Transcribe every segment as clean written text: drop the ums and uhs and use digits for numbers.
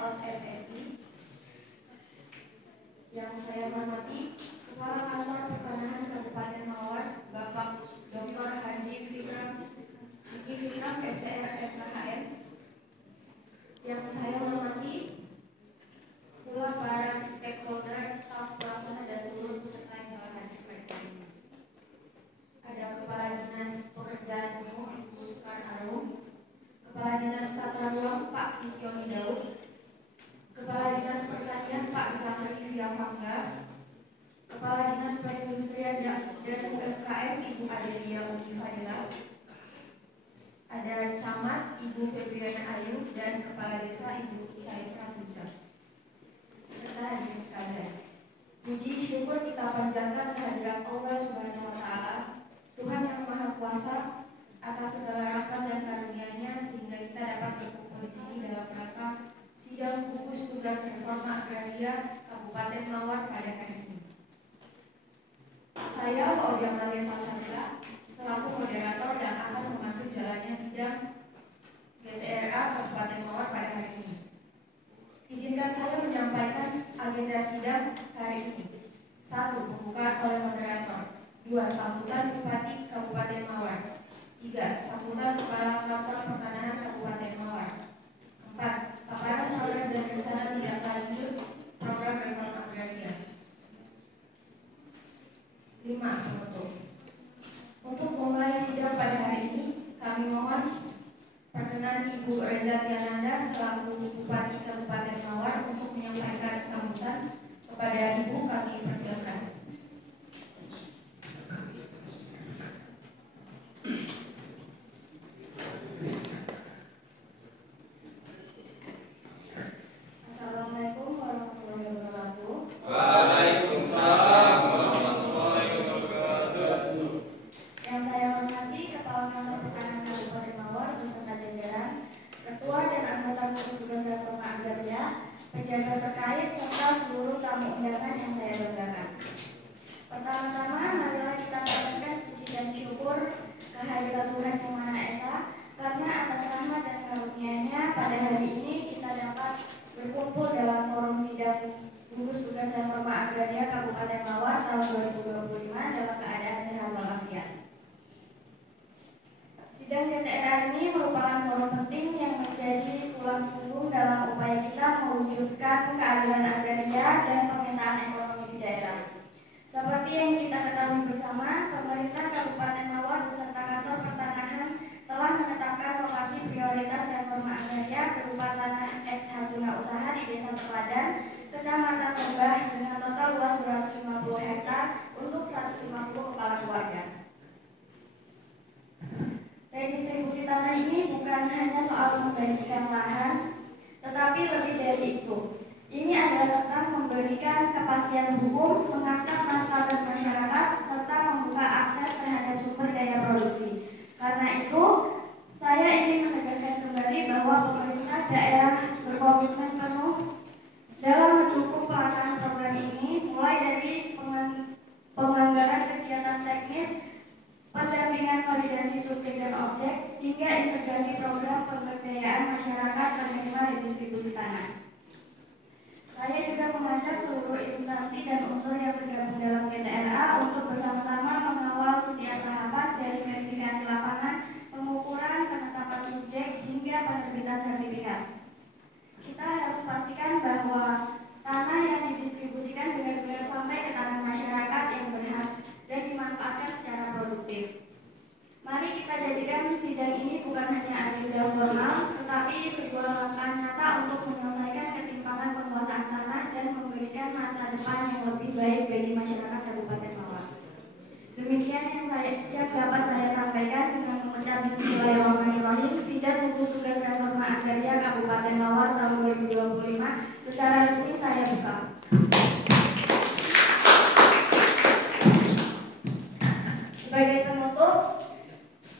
SSI. Yang saya hormati Kepala Kantor Pertanahan Kabupaten Mawar, Bapak Dr. Haji Fikram SDR FKHM. Yang saya hormati pula para stakeholder, staf pelaksana dan seluruh peserta yang telah hadir pada hari ini. Ada Kepala Dinas Pekerjaan Umum Ibu Sekar Arum, Kepala Dinas Tata Ruang Pak Tikyoni Daud, Kepala Dinas Pertanian Pak Zakari Viavangga, Kepala Dinas Perindustrian dan UMKM Ibu Adelia Umi Fadila, ada Camat Ibu Febriana Ayu dan Kepala Desa Ibu Caisra Puja. Serta hadirin sekalian, puji syukur kita panjatkan kehadiran Allah Subhanahu wa Ta'ala, Tuhan yang Maha Kuasa, atas segala rahmat dan karunia-Nya sehingga kita dapat berkumpul di sini dalam rangka sidang gugus tugas reforma agraria Kabupaten Mawar pada hari ini. Saya Oja Malia Salsabila selaku moderator dan akan membantu jalannya sidang GTRA Kabupaten Mawar pada hari ini. Izinkan saya menyampaikan agenda sidang hari ini. 1. Pembukaan oleh moderator. 2. Sambutan Bupati Kabupaten Mawar. 3. Sambutan Kepala Kantor Pertanahan Kabupaten Mawar. 4. Paparan progres dan rencana tindak lanjut program reforma agraria. 5. Penutup. Untuk memulai sidang pada hari ini, kami mohon perkenan Ibu Reza Tiananda selaku Bupati Kabupaten Mawar untuk menyampaikan sambutan. Kepada Ibu kami persilakan. Assalamualaikum warahmatullahi wabarakatuh. Waalaikumsalam warahmatullahi wabarakatuh. Yang saya hormati Kepala Kantor Pertanahan Kabupaten Mawar beserta jajaran, Ketua dan anggota gugus tugas reforma agraria, pejabat terkait serta seluruh tamu undangan yang saya banggakan. Pertama-tama, marilah kita panjatkan puji dan syukur kehadirat Tuhan Yang Maha Esa, karena atas rahmat dan karunia-Nya pada hari ini kita dapat berkumpul dalam forum sidang gugus tugas reforma agraria Kabupaten Mawar tahun 2025 dalam keadaan sehat walafiat. Sidang GTRA ini merupakan forum penting yang menjadi tulang punggung dalam upaya kita mewujudkan keadilan agraria dan pemetaan ekonomi di daerah. Seperti yang kita ketahui bersama, pemerintah Kabupaten Mawar beserta Kantor Pertanahan telah menetapkan lokasi prioritas reforma agraria berupa tanah ex-hak guna usaha di Desa Teladan, Kecamatan Lebah dengan total luas 250 hektar untuk 150 kepala keluarga. Redistribusi tanah ini bukan hanya soal membagikan lahan, tetapi lebih dari itu. Ini adalah tentang memberikan kepastian hukum, mengangkat martabat masyarakat, serta membuka akses terhadap sumber daya produksi. Karena itu, saya ingin menegaskan kembali bahwa pemerintah daerah berkomitmen penuh dalam mendukung pelaksanaan program ini, mulai dari penganggaran kegiatan teknis, pendampingan validasi subjek dan objek, hingga integrasi program pemberdayaan masyarakat penerima redistribusi tanah. Saya juga mengajak seluruh instansi dan unsur yang tergabung dalam GTRA untuk bersama-sama mengawal setiap tahapan dari verifikasi lapangan, pengukuran, penetapan subjek, hingga penerbitan sertifikat. Kita harus pastikan bahwa tanah yang didistribusikan benar-benar sampai ke tangan masyarakat yang berhak dan dimanfaatkan secara produktif. Mari kita jadikan sidang ini bukan hanya agenda formal, tetapi sebuah langkah nyata untuk menyelesaikan ketimpangan penguasaan tanah dan memberikan masa depan yang lebih baik bagi masyarakat Kabupaten Mawar. Demikian yang dapat saya sampaikan dengan mengucap Bismillahirrahmanirrahim. Sidang gugus tugas reforma agraria Kabupaten Mawar tahun 2025 secara resmi saya buka. Sebagai penutup,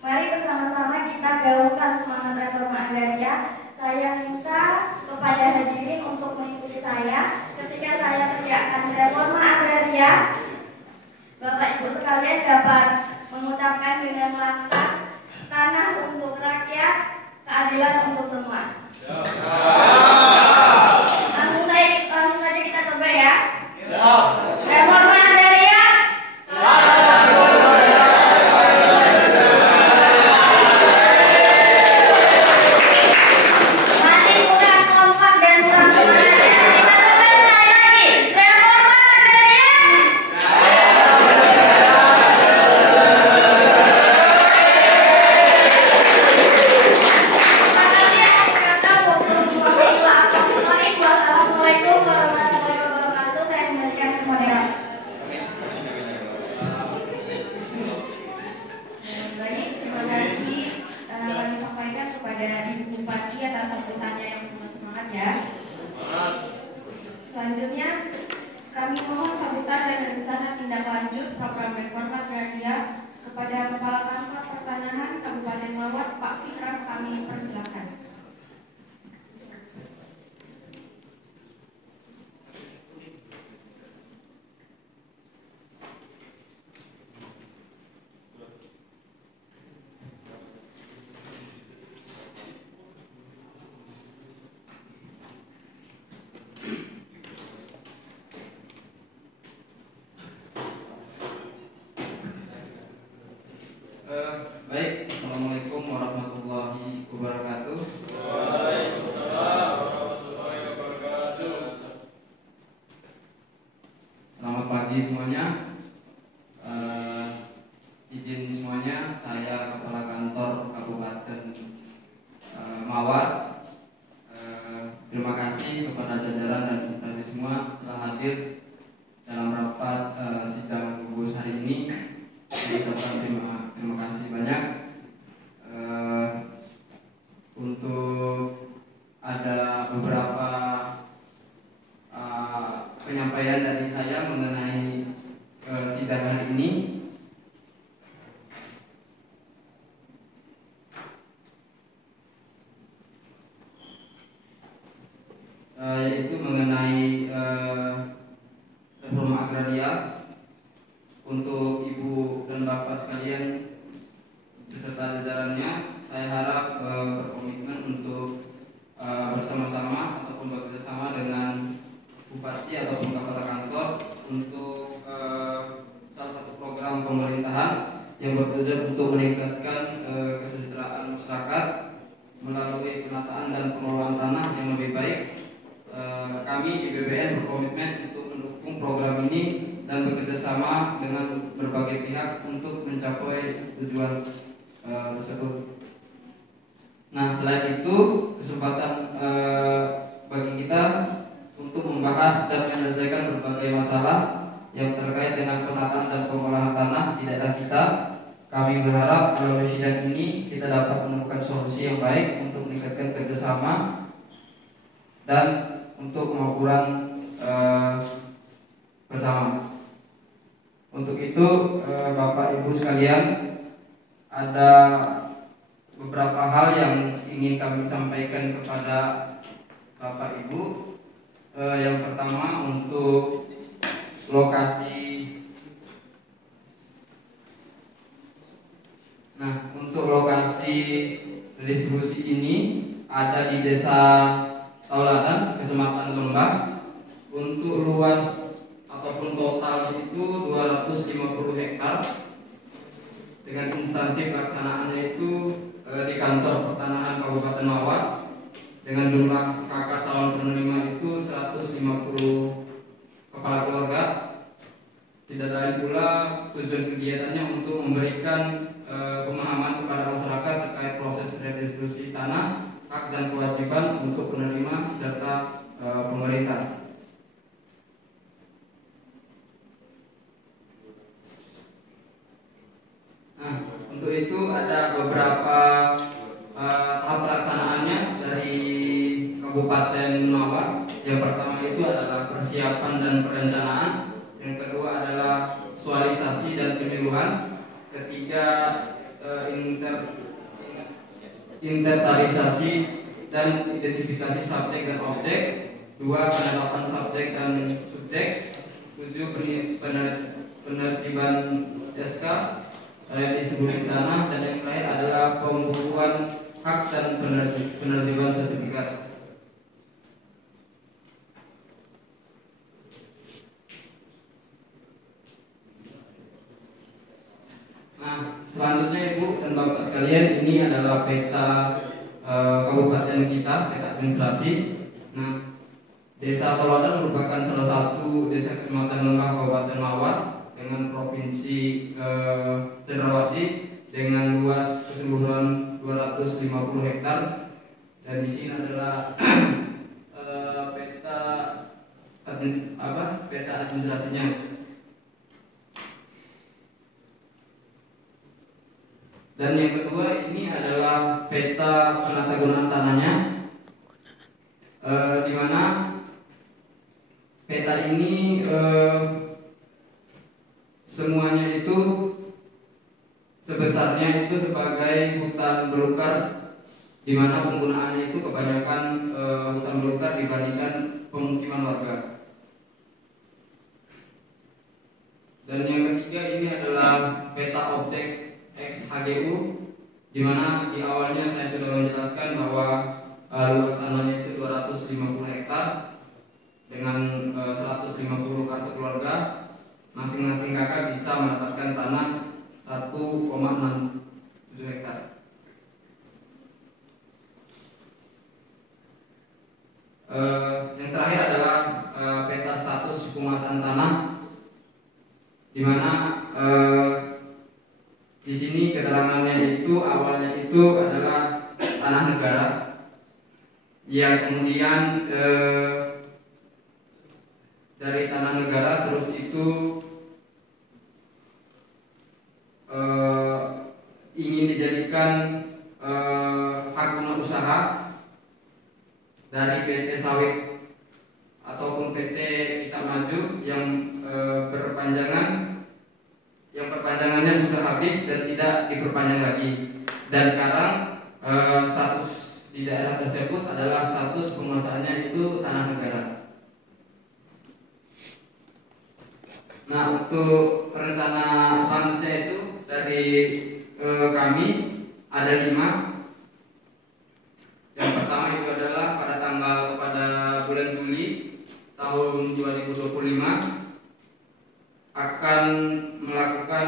mari bersama-sama kita gaungkan semangat reforma agraria. Saya minta kepada hadirin untuk mengikuti saya ketika saya teriakkan reforma agraria. Bapak Ibu sekalian dapat mengucapkan dengan lantang, tanah untuk rakyat, keadilan untuk semua. ya. Selanjutnya, kami mohon sambutan dan rencana tindak lanjut program reforma agraria kepada Kepala Kantor Pertanahan Kabupaten Mawar, Pak Fikram, kami persilakan. Baik, Assalamualaikum warahmatullahi wabarakatuh. Waalaikumsalam warahmatullahi wabarakatuh. Selamat pagi semuanya. Izin semuanya, saya Kepala Kantor Kabupaten Mawar. Terima kasih kepada jajaran dan instansi semua telah hadir dalam rapat sidang gugus hari ini. Terima kasih banyak. Untuk ada beberapa penyampaian dari saya mengenai sidang hari ini. Yaitu mengenai reforma agraria. Untuk Ibu dan Bapak sekalian beserta jajarannya, saya harap berkomitmen untuk bersama-sama ataupun bekerjasama dengan Bupati ataupun Kepala Kantor untuk salah satu program pemerintahan yang bertujuan untuk meningkatkan kesejahteraan masyarakat melalui penataan dan pengelolaan tanah yang lebih baik. Kami di BBN berkomitmen untuk mendukung program ini dan bekerjasama dengan berbagai pihak untuk mencapai tujuan tersebut. Nah, selain itu, kesempatan bagi kita untuk membahas dan menyelesaikan berbagai masalah yang terkait dengan penataan dan pengolahan tanah di daerah kita. Kami berharap melalui sidang ini kita dapat menemukan solusi yang baik untuk meningkatkan kerjasama dan untuk kemakmuran bersama. Untuk itu, Bapak Ibu sekalian, ada beberapa hal yang ingin kami sampaikan kepada Bapak Ibu. Yang pertama, untuk lokasi. Nah, untuk lokasi distribusi ini ada di Desa Tauladan, Kecamatan Lembah. Untuk luas ataupun total itu 250 hektar. Dengan instansi pelaksanaannya itu di Kantor Pertanahan Kabupaten Mawar. Dengan jumlah kakak calon penerima itu 150 kepala keluarga. Tidak lain pula tujuan kegiatannya untuk memberikan pemahaman kepada masyarakat terkait proses redistribusi tanah, hak dan kewajiban untuk penerima serta pemerintah. Nah, untuk itu ada beberapa tahap pelaksanaannya dari Kabupaten Mawar. Yang pertama itu adalah persiapan dan perencanaan. Yang kedua adalah visualisasi dan penyuluhan. Ketiga, inventarisasi dan identifikasi subjek dan objek. 2, penetapan subjek dan subjek. 7, penertiban SK, distribusi tanah, dan yang lain adalah pembukuan hak dan penertiban sertifikat. Nah, selanjutnya Ibu dan Bapak sekalian, ini adalah peta kabupaten kita, peta administrasi. Nah, Desa Tauladan merupakan salah satu desa Kecamatan Lembah Kabupaten Mawar dengan provinsi Cendrawasih dengan luas keseluruhan 250 hektar. Dan di sini adalah peta administrasinya. Dan yang kedua ini adalah peta penata gunaan tanahnya. di mana peta ini semuanya itu sebesarnya itu sebagai hutan belukar, di mana penggunaannya itu kebanyakan hutan belukar dibandingkan pemukiman warga. Dan yang ketiga ini adalah peta objek XHGU, di mana di awalnya saya sudah menjelaskan bahwa luas tanahnya itu 250 hektar dengan 150 kartu keluarga. Masing-masing kakak bisa mendapatkan tanah 1,67 hektar. Yang terakhir adalah peta status penguasaan tanah, di mana di sini keterangannya itu awalnya itu adalah tanah negara, yang kemudian dari tanah negara terus itu ingin dijadikan hak guna usaha dari PT Sawit ataupun PT Kita Maju yang perpanjangannya sudah habis dan tidak diperpanjang lagi. Dan sekarang status di daerah tersebut adalah status penguasaannya itu tanah negara. Nah, untuk rencana selanjutnya itu dari kami ada 5. Yang pertama itu adalah pada bulan Juli tahun 2025 akan melakukan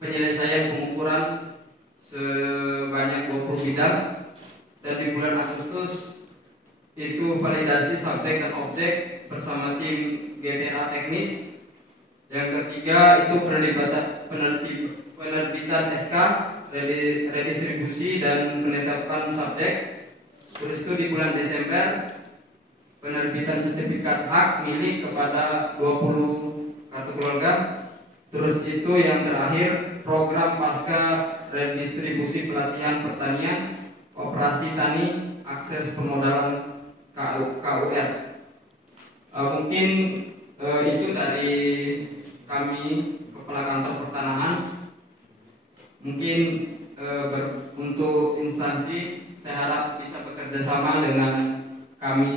penyelesaian pengukuran sebanyak 20 bidang, dan di bulan Agustus itu validasi subjek dan objek bersama tim GTA teknis. Yang ketiga itu penerbitan SK, redistribusi dan penetapan subjek. Terus itu di bulan Desember penerbitan sertifikat hak milik kepada 20 kartu keluarga. Terus itu yang terakhir program pasca redistribusi pelatihan pertanian, operasi tani, akses permodalan KUR. Mungkin itu dari kami Kepala Kantor Pertanahan. Mungkin untuk instansi saya harap bisa bekerja sama dengan kami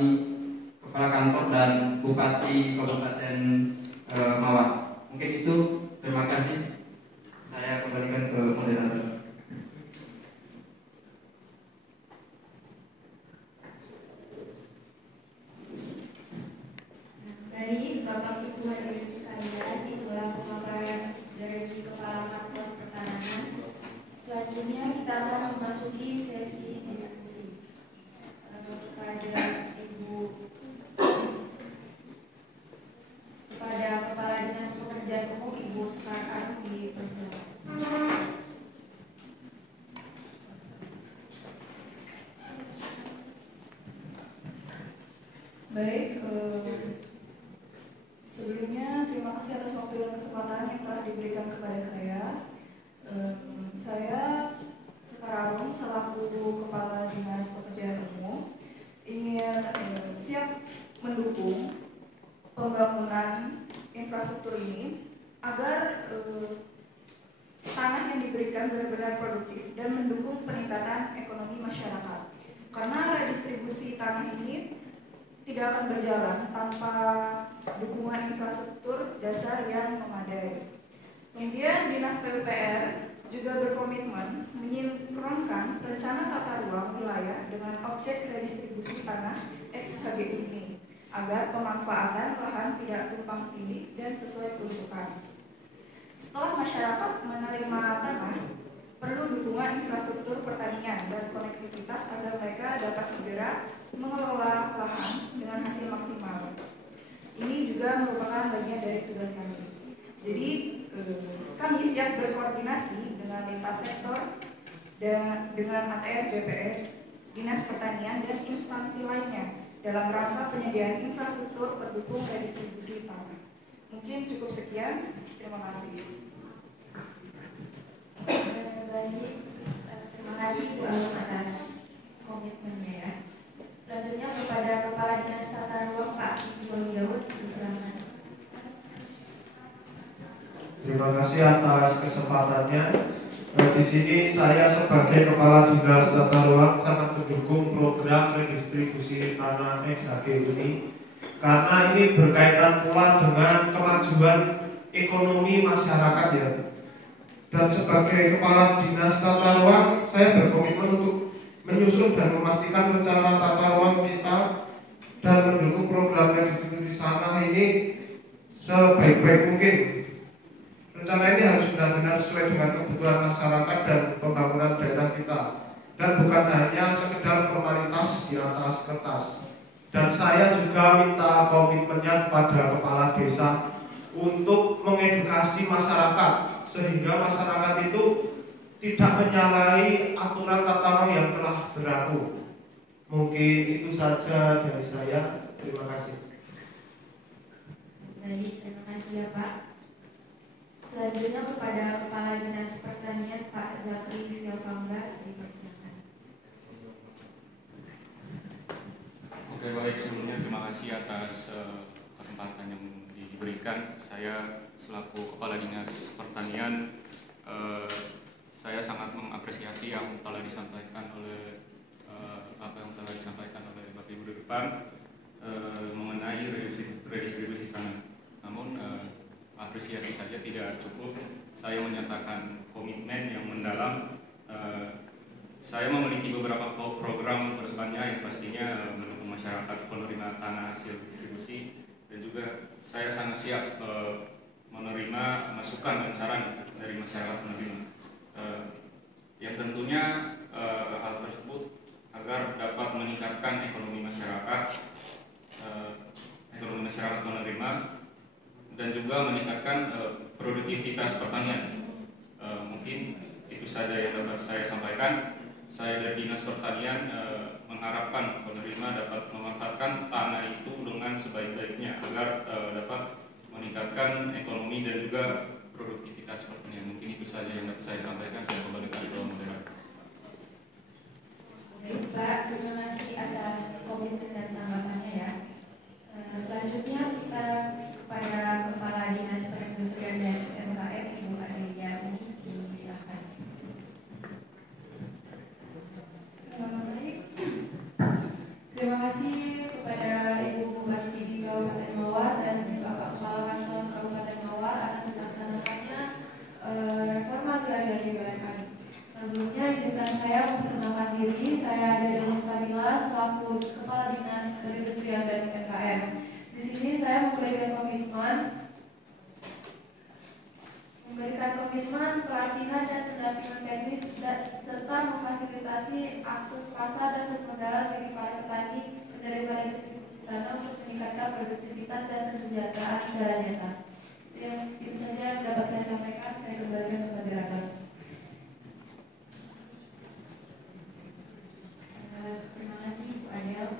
Kepala Kantor dan Bupati Kabupaten Mawar. Mungkin itu, terima kasih. Saya kembalikan ke moderator. Dari Bapak Ibu hadirin sekalian, itulah pemaparan dari Kepala Kantor Pertanahan. Selanjutnya kita akan memasuki sesi diskusi. Kepada Kepala Dinas Pekerjaan Umum Ibu Sekarang dipersilakan. Baik, sebelumnya terima kasih atas waktu dan kesempatan yang telah diberikan kepada saya. Saya sekarang selaku Kepala Dinas Pekerjaan Umum ingin siap mendukung pembangunan infrastruktur ini agar tanah yang diberikan benar-benar produktif dan mendukung peningkatan ekonomi masyarakat. Karena redistribusi tanah ini tidak akan berjalan tanpa dukungan infrastruktur dasar yang memadai. Kemudian Dinas PUPR juga berkomitmen menyinkronkan rencana tata ruang wilayah dengan objek redistribusi tanah XHGU ini agar pemanfaatan lahan tidak tumpang tindih dan sesuai peruntukan. Setelah masyarakat menerima tanah, perlu dukungan infrastruktur pertanian dan konektivitas agar mereka dapat segera mengelola lahan dengan hasil maksimal. Ini juga merupakan bagian dari tugas kami. Jadi kami siap berkoordinasi dengan lintas sektor dan dengan ATR, BPR, Dinas Pertanian dan instansi lainnya dalam rangka penyediaan infrastruktur pendukung redistribusi tanah. Mungkin cukup sekian. Terima kasih. Baik, terima kasih Bu Alun atas komitmennya ya. Selanjutnya kepada Kepala Dinas Tata Ruang Pak Ibu Daud, silakan. Terima kasih atas kesempatannya. Di sini saya sebagai Kepala Dinas Tata Ruang sangat mendukung program redistribusi tanah SHG ini karena ini berkaitan pula dengan kemajuan ekonomi masyarakat ya. Dan sebagai Kepala Dinas Tata Ruang, saya berkomitmen untuk menyusun dan memastikan rencana tata ruang kita dan mendukung program redistribusi tanah ini sebaik-baik mungkin. Rencana ini harus benar-benar sesuai dengan kebutuhan masyarakat dan pembangunan daerah kita, dan bukan hanya sekedar formalitas di atas kertas. Dan saya juga minta komitmennya kepada kepala desa untuk mengedukasi masyarakat sehingga masyarakat itu tidak menyalahi aturan tata ruang yang telah berlaku. Mungkin itu saja dari saya. Terima kasih. Baik, terima kasih ya Pak. Selanjutnya kepada Kepala Dinas Pertanian Pak Zakri Fielkamga, dipersilakan. Oke, baik, sebelumnya terima kasih atas kesempatan yang diberikan. Saya selaku Kepala Dinas Pertanian, saya sangat mengapresiasi yang telah disampaikan oleh Bapak Ibu di depan mengenai redistribusi tanah. Namun apresiasi saja tidak cukup. Saya menyatakan komitmen yang mendalam. Saya memiliki beberapa program ke depannya yang pastinya mendukung masyarakat penerima tanah hasil distribusi, dan juga saya sangat siap menerima masukan dan saran dari masyarakat penerima. Yang tentunya hal tersebut agar dapat meningkatkan ekonomi masyarakat penerima, dan juga meningkatkan produktivitas pertanian. Mungkin itu saja yang dapat saya sampaikan. Saya dari Dinas Pertanian mengharapkan penerima dapat memanfaatkan tanah itu dengan sebaik-baiknya agar dapat meningkatkan ekonomi dan juga produktivitas pertanian. Mungkin itu saja yang dapat saya sampaikan. Saya kembalikan ke moderator. Baik Pak, terima kasih atas komitmen dan tanggapannya ya. Selanjutnya kita kepada Kepala Dinas Perindustrian dan UMKM Ibu Adelia Uni, silakan. Terima kasih kepada Ibu Bupati di Kabupaten Mawar dan Bapak Kepala Kantor Kabupaten Mawar atas dilaksanakannya reforma agraria di BMN. Sebelumnya izinkan saya memperkenalkan diri. Saya Adelia Fadila selaku Kepala Dinas Perindustrian dan UMKM. Di sini saya memberikan komitmen pelatihan dan pendampingan teknis serta memfasilitasi akses pasar dan permodalan bagi para petani penerima distribusi tanah untuk meningkatkan produktivitas dan kesejahteraan secara nyata. Itu saja yang dapat saya sampaikan. Saya kembalikan ke moderator. Terima kasih Bu Adel.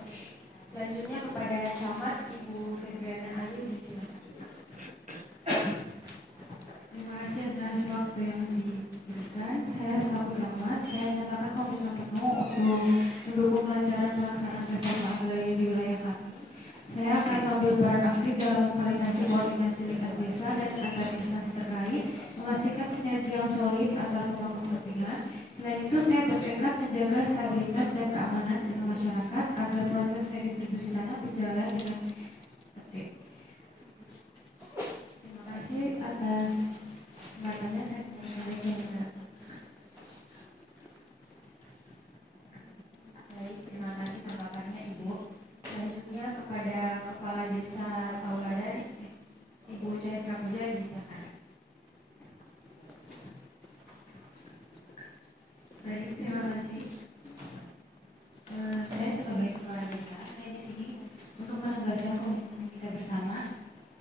Selanjutnya kepada Camat Ibu Febriana Ayu, dipersilakan. Terima kasih atas waktu yang diberikan. Saya selaku camat, saya nyatakan komitmen penuh untuk mendukung kelancaran pelaksanaan reforma agraria di wilayah kami. Saya akan mengambil peran aktif dalam koordinasi lintas desa dan antar instansi terkait, memastikan sinergi yang solid antar kelompok kepentingan. Selain itu, saya bertekad menjaga stabilitas dan keamanan dengan masyarakat agar proses redistribusi tanah berjalan dengan tertib. Terima kasih atas kesempatannya. Saya kembali. Baik, terima kasih tanggapannya Ibu. Selanjutnya kepada Kepala Desa Tauladan Ibu Chandra Puja, silakan. Baik, terima kasih. Saya sebagai kepala desa, saya di sini untuk menegaskan komitmen kita bersama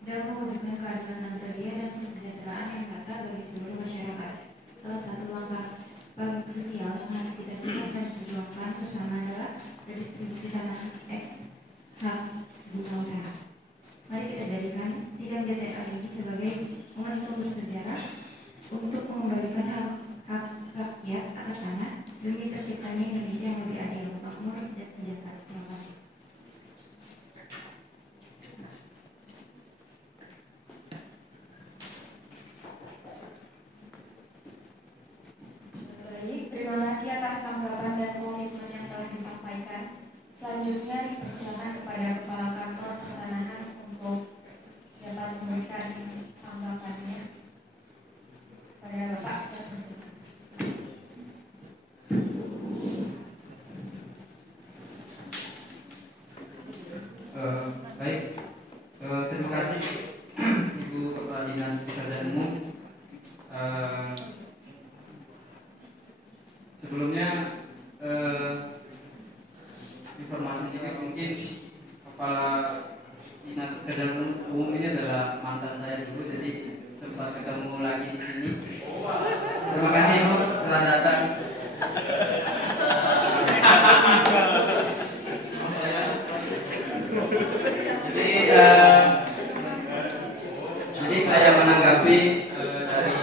dalam mewujudkan keadilan agraria dan kesejahteraan yang merata bagi seluruh masyarakat. Salah satu langkah paling krusial yang harus kita simak dan perjuangkan bersama adalah redistribusi tanah X hak dunia usaha. Mari kita jadikan sidang DPR ini sebagai momentum bersejarah untuk mengembalikan hak rakyat atas tanah demi terciptanya Indonesia yang lebih adil, makmur, dan sejahtera. Terima kasih. Baik, terima kasih Ibu Kepala Dinas Pekerjaan Umum. Sebelumnya informasi sedikit, mungkin Kepala Dinas Pekerjaan Umum ini adalah mantan saya dulu, jadi sempat ketemu lagi di sini. Terima kasih Ibu telah datang. Jadi saya menanggapi dari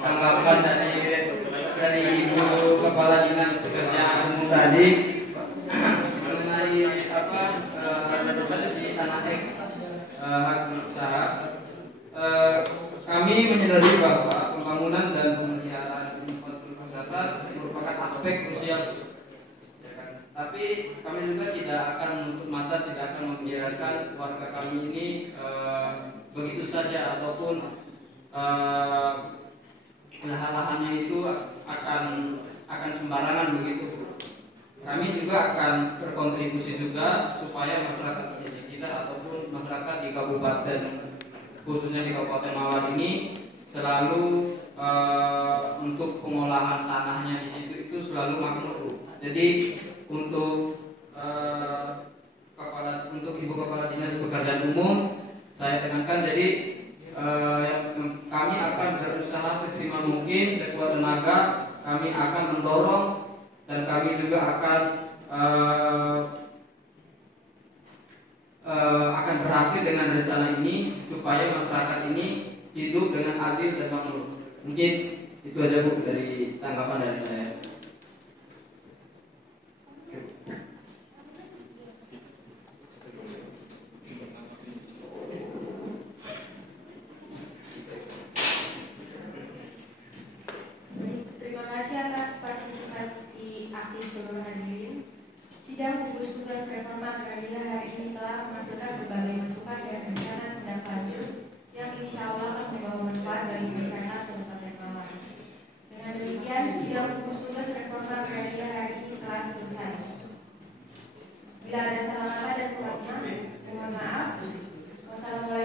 tanggapan dari Ibu Kepala Dinas Pekerjaan Umum tadi mengenai di tanah X hak usaha. Kami menyadari bahwa pembangunan dan pemeliharaan infrastruktur dasar merupakan aspek krusial. Tapi kami juga tidak akan menutup mata, tidak akan membiarkan warga kami ini begitu saja, ataupun lahan-lahannya itu akan sembarangan begitu. Kami juga akan berkontribusi juga supaya masyarakat di sekitar ataupun masyarakat di kabupaten, khususnya di Kabupaten Mawar ini, selalu untuk pengolahan tanahnya di situ itu selalu makmur. Jadi untuk Ibu Kepala Dinas Pekerjaan Umum, saya tekankan, jadi kami akan berusaha semaksimal mungkin, sekuat tenaga kami akan mendorong, dan kami juga akan berhasil dengan rencana ini supaya masyarakat ini hidup dengan adil dan makmur. Mungkin itu aja Bu dari tanggapan dari saya. Terima kasih atas partisipasi aktif seluruh hadirin. Sidang gugus tugas reforma agraria hari ini telah menghasilkan berbagai masukan dan rencana tindak lanjut yang insya Allah akan membawa manfaat bagi masyarakat Kabupaten Mawar. Dengan demikian, sidang gugus tugas reforma agraria hari ini telah selesai. Bila ada salah kata dan kurangnya, mohon maaf. Wassalamualaikum